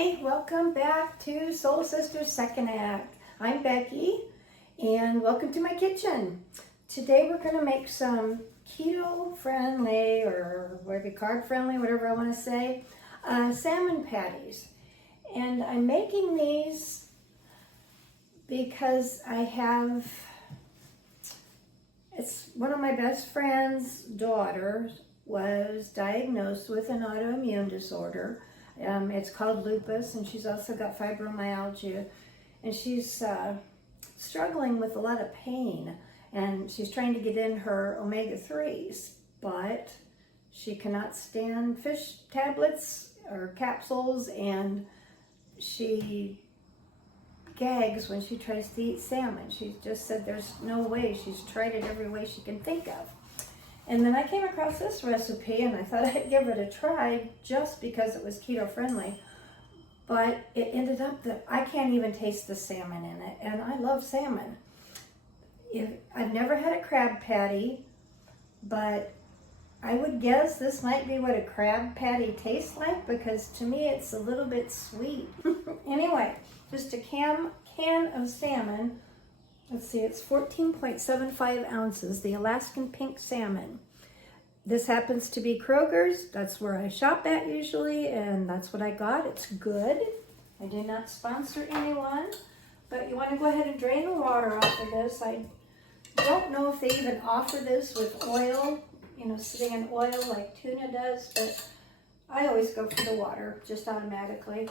Hi, welcome back to Soul Sisters Second Act. I'm Becky and welcome to my kitchen. Today we're going to make some keto friendly or maybe carb friendly, whatever I want to say, salmon patties. And I'm making these because it's one of my best friend's daughter was diagnosed with an autoimmune disorder. It's called lupus, and she's also got fibromyalgia, and she's struggling with a lot of pain, and she's trying to get in her omega-3s, but she cannot stand fish tablets or capsules, and she gags when she tries to eat salmon. She just said there's no way. She's tried it every way she can think of. And then I came across this recipe and I thought I'd give it a try just because it was keto friendly. But it ended up that I can't even taste the salmon in it. And I love salmon. I've never had a crab patty, but I would guess this might be what a crab patty tastes like, because to me it's a little bit sweet. Anyway, just a can of salmon. Let's see, it's 14.75 ounces, the Alaskan pink salmon. This happens to be Kroger's. That's where I shop at usually, and that's what I got. It's good. I do not sponsor anyone, but you want to go ahead and drain the water off of this. I don't know if they even offer this with oil, sitting in oil like tuna does, but I always go for the water, just automatically.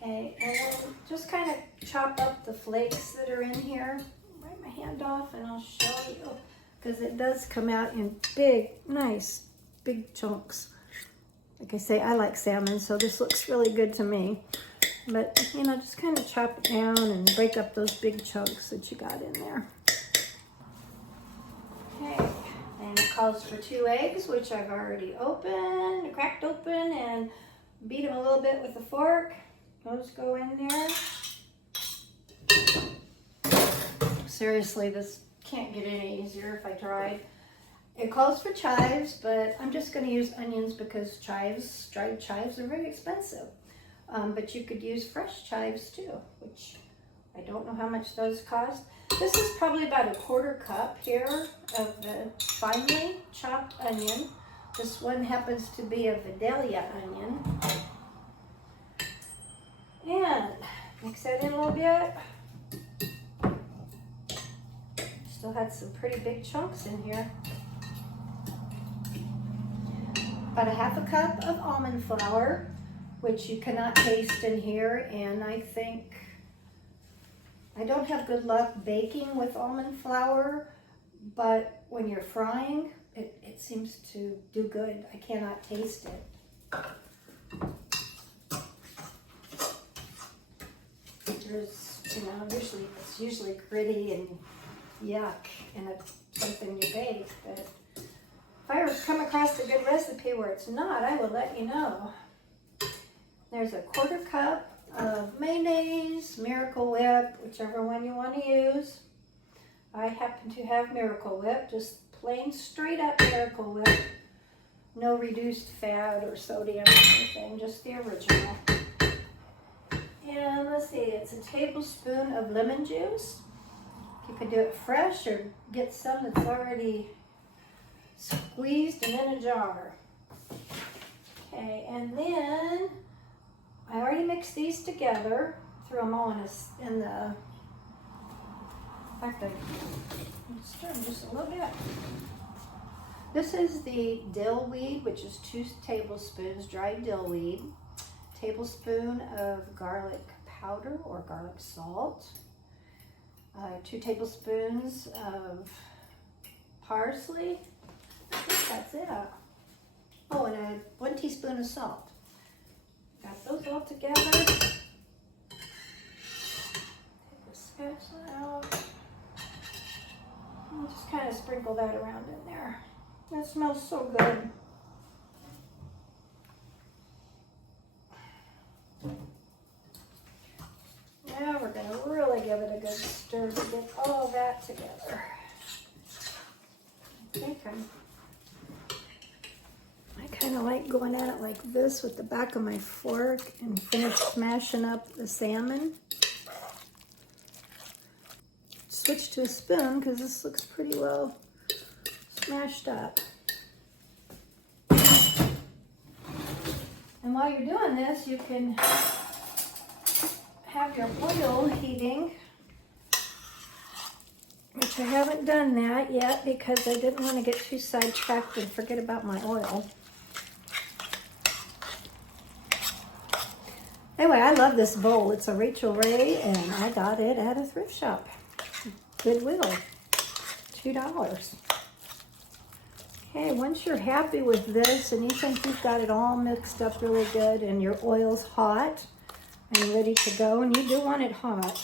Okay, and then just kind of chop up the flakes that are in here. Wipe my hand off and I'll show you, because it does come out in big, nice, big chunks. Like I say, I like salmon, so this looks really good to me. But, just kind of chop it down and break up those big chunks that you got in there. Okay, and it calls for 2 eggs, which I've already cracked open, and beat them a little bit with a fork. Those go in there. Seriously, this can't get any easier if I tried. It calls for chives, but I'm just going to use onions because dried chives are very expensive. But you could use fresh chives too, which I don't know how much those cost. This is probably about a 1/4 cup here of the finely chopped onion. This one happens to be a Vidalia onion. And mix that in a little bit. Still had some pretty big chunks in here. About a 1/2 cup of almond flour, which you cannot taste in here. And I don't have good luck baking with almond flour, but when you're frying, it seems to do good. I cannot taste it. There's, it's usually gritty and yuck, and it's something you bake. But if I ever come across a good recipe where it's not, I will let you know. There's a 1/4 cup of mayonnaise, Miracle Whip, whichever one you want to use. I happen to have Miracle Whip, just plain straight up Miracle Whip. No reduced fat or sodium or anything, just the original. And let's see, it's a tablespoon of lemon juice. You can do it fresh or get some that's already squeezed and in a jar. Okay, and then I already mixed these together. Threw them all in the. In fact, I stir them just a little bit. This is the dill weed, which is 2 tablespoons dried dill weed. Tablespoon of garlic powder or garlic salt, 2 tablespoons of parsley. I think that's it. Oh, and 1 teaspoon of salt. Got those all together. Take the spatula out. And just kind of sprinkle that around in there. That smells so good. Now we're going to really give it a good stir to get all that together. I think I kind of like going at it like this with the back of my fork and finish smashing up the salmon. Switch to a spoon because this looks pretty well smashed up. And while you're doing this, you can have your oil heating, which I haven't done that yet because I didn't want to get too sidetracked and forget about my oil. Anyway, I love this bowl. It's a Rachel Ray, and I got it at a thrift shop. Goodwill, $2. Okay, once you're happy with this and you think you've got it all mixed up really good and your oil's hot and ready to go, and you do want it hot,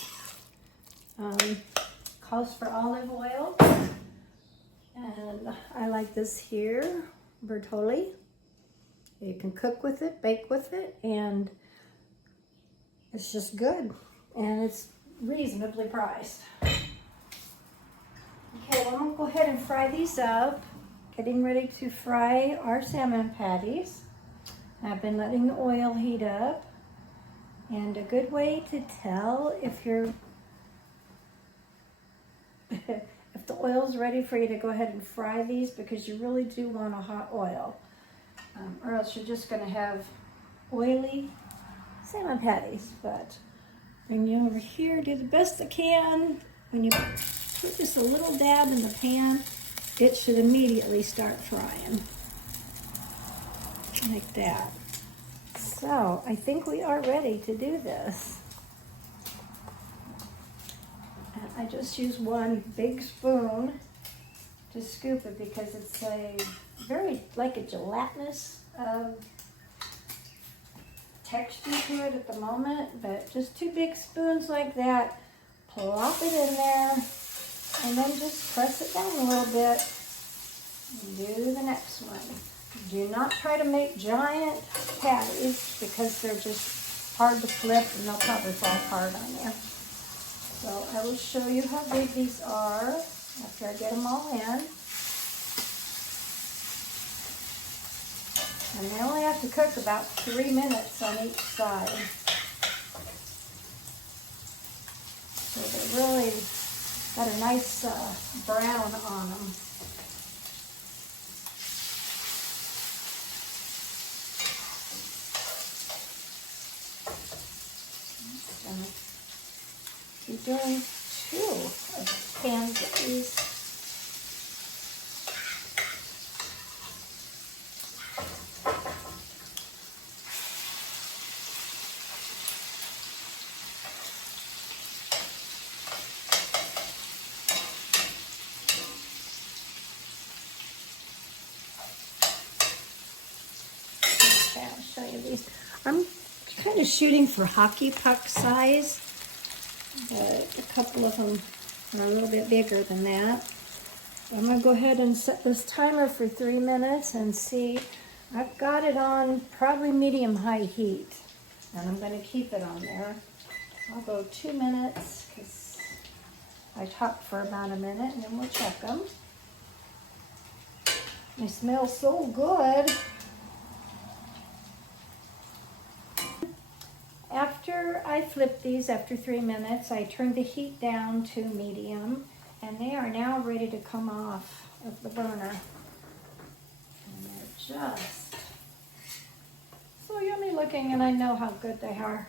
calls for olive oil, and I like this here, Bertolli. You can cook with it, bake with it, and it's just good, and it's reasonably priced. Okay, well, I'm going to go ahead and fry these up. Getting ready to fry our salmon patties. I've been letting the oil heat up. And a good way to tell if if the oil's ready for you to go ahead and fry these, because you really do want a hot oil. Or else you're just going to have oily salmon patties. But bring you over here, do the best I can. When you put just a little dab in the pan, it should immediately start frying. Like that. So, I think we are ready to do this. And I just use one big spoon to scoop it because it's a very, like a gelatinous texture to it at the moment. But just 2 big spoons like that, plop it in there, and then just press it down a little bit and do the next one. Do not try to make giant patties because they're just hard to flip and they'll probably fall apart on you. So I will show you how big these are after I get them all in. And they only have to cook about 3 minutes on each side. So they're really got a nice brown on them. Keep doing 2 pans of these. Okay, I'll show you these. I'm kind of shooting for hockey puck size. But a couple of them are a little bit bigger than that. I'm going to go ahead and set this timer for 3 minutes and see. I've got it on probably medium-high heat, and I'm going to keep it on there. I'll go 2 minutes because I talked for about a minute, and then we'll check them. They smell so good. After I flip these after 3 minutes, I turn the heat down to medium, and they are now ready to come off of the burner. And they're just so yummy looking, and I know how good they are.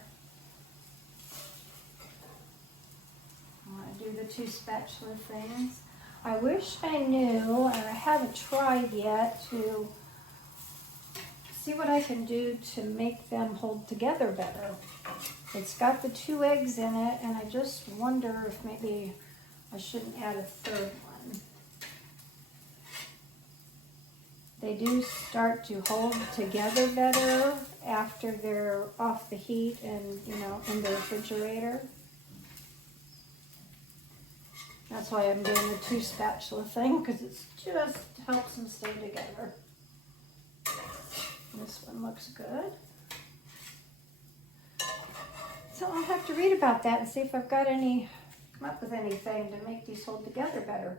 I want to do the 2 spatula things. I wish I knew, and I haven't tried yet, to see what I can do to make them hold together better. It's got the 2 eggs in it, and I just wonder if maybe I shouldn't add a 3rd one. They do start to hold together better after they're off the heat and, you know, in the refrigerator. That's why I'm doing the 2 spatula thing, because it just helps them stay together. This one looks good. So I'll have to read about that and see if I've got come up with anything to make these hold together better.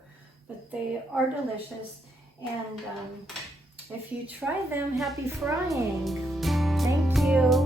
But they are delicious, and If you try them, happy frying. Thank you.